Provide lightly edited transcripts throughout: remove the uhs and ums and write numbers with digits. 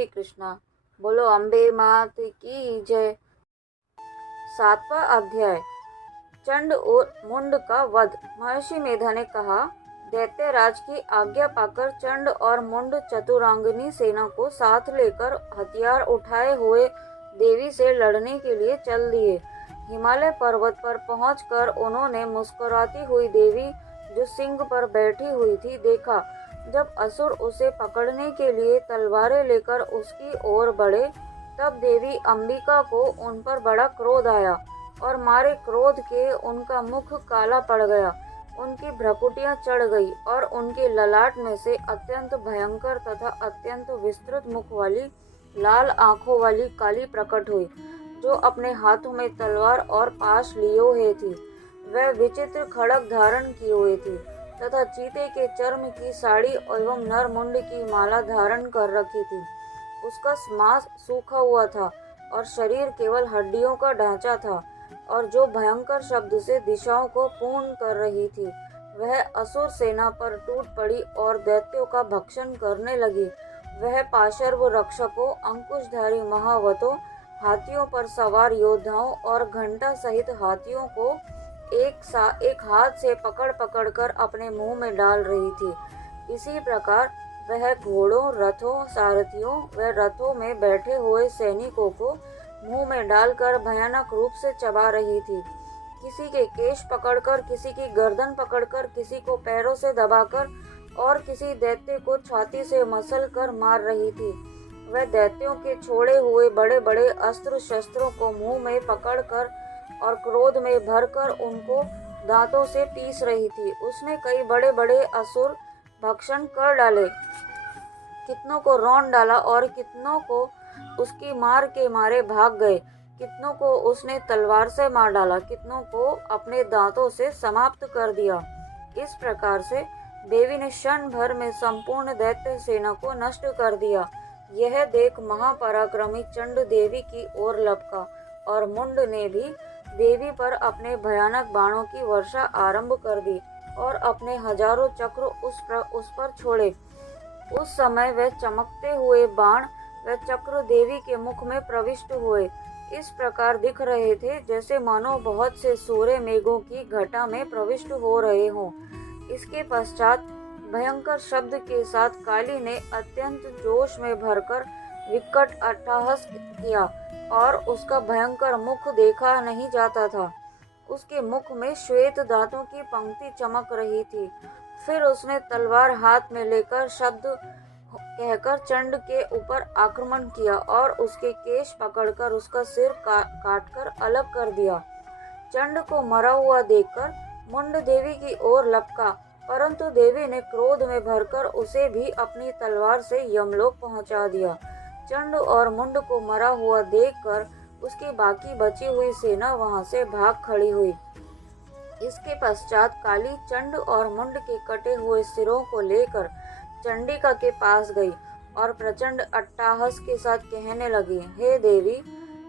श्री कृष्णा। बोलो अम्बे मात की जय। 7वां अध्याय, चंड और मुंड का वध। महर्षि मेधा ने कहा, दैत्यराज की आज्ञा पाकर चंड और मुंड चतुरांगनी सेना को साथ लेकर हथियार उठाए हुए देवी से लड़ने के लिए चल दिए। हिमालय पर्वत पर पहुंचकर उन्होंने मुस्कुराती हुई देवी जो सिंह पर बैठी हुई थी देखा। जब असुर उसे पकड़ने के लिए तलवारें लेकर उसकी ओर बढ़े, तब देवी अंबिका को उन पर बड़ा क्रोध आया और मारे क्रोध के उनका मुख काला पड़ गया। उनकी भ्रुकुटियां चढ़ गई और उनके ललाट में से अत्यंत भयंकर तथा अत्यंत विस्तृत मुख वाली लाल आंखों वाली काली प्रकट हुई, जो अपने हाथों में तलवार और पाश लिए हुए थी। वह विचित्र खड्ग धारण किए हुए थी तथा चीते के चर्म की साड़ी एवं नरमुंड की माला धारण कर रखी थी। उसका मांस सूखा हुआ था और शरीर केवल हड्डियों का ढांचा था, और जो भयंकर शब्द से दिशाओं को पूर्ण कर रही थी, वह असुर सेना पर टूट पड़ी और दैत्यों का भक्षण करने लगी। वह पाशर्व रक्षकों, अंकुशधारी महावतों, हाथियों पर सवार योद्धाओं और घंटा सहित हाथियों को एक हाथ से पकड़ पकड़ कर अपने मुंह में डाल रही थी। इसी प्रकार वह घोड़ों, रथों, सारथियों व रथों में बैठे हुए सैनिकों को मुंह में डालकर भयानक रूप से चबा रही थी। किसी के केश पकड़कर, किसी की गर्दन पकड़कर, किसी को पैरों से दबाकर और किसी दैत्य को छाती से मसल कर मार रही थी। वह दैत्यों के छोड़े हुए बड़े बड़े अस्त्र शस्त्रों को मुंह में पकड़कर और क्रोध में भरकर उनको दांतों से पीस रही थी। उसने कई बड़े बड़े असुर भक्षण कर डाले, कितनों को रौंद डाला और कितनों को उसकी मार के मारे भाग गए। कितनों को उसने तलवार से मार डाला, कितनों को अपने दांतों से समाप्त कर दिया। इस प्रकार से देवी ने क्षण भर में संपूर्ण दैत्य सेना को नष्ट कर दिया। यह देख महापराक्रमी चंड देवी की ओर लपका और मुंड ने भी देवी पर अपने भयानक बाणों की वर्षा आरंभ कर दी और अपने हजारों चक्र उस पर छोड़े। उस समय वह चमकते हुए बाण व चक्र देवी के मुख में प्रविष्ट हुए। इस प्रकार दिख रहे थे जैसे मानो बहुत से सूर्य मेघों की घटा में प्रविष्ट हो रहे हों। इसके पश्चात भयंकर शब्द के साथ काली ने अत्यंत जोश में भरकर विकट अट्टहास किया और उसका भयंकर मुख देखा नहीं जाता था। उसके मुख में श्वेत दांतों की पंक्ति चमक रही थी। फिर उसने तलवार हाथ में लेकर शब्द कहकर चंड के ऊपर आक्रमण किया और उसके केश पकड़कर उसका सिर काटकर अलग कर दिया। चंड को मरा हुआ देखकर मुंड देवी की ओर लपका, परंतु देवी ने क्रोध में भरकर उसे भी अपनी तलवार से यमलोक पहुंचा दिया। चंड और मुंड को मरा हुआ देखकर उसकी बाकी बची हुई सेना वहां से भाग खड़ी हुई। इसके पश्चात काली चंड और मुंड के कटे हुए सिरों को लेकर चंडिका के पास गई और प्रचंड अट्टहास के साथ कहने लगी, हे देवी,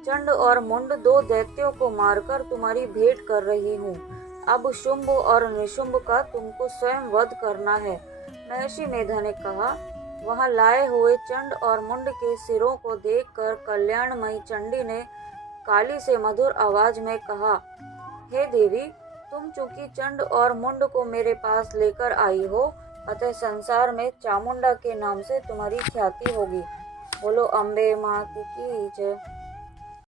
चंड और मुंड दो दैत्यों को मारकर तुम्हारी भेंट कर रही हूँ। अब शुंभ और निशुंभ का तुमको स्वयं वध करना है। महर्षि मेधा ने कहा, वहां लाए हुए चंड और मुंड के सिरों को देखकर कल्याणमयी चंडी ने काली से मधुर आवाज में कहा, हे देवी, तुम चूंकि चंड और मुंड को मेरे पास लेकर आई हो, अतः संसार में चामुंडा के नाम से तुम्हारी ख्याति होगी। बोलो अम्बे मात की जय।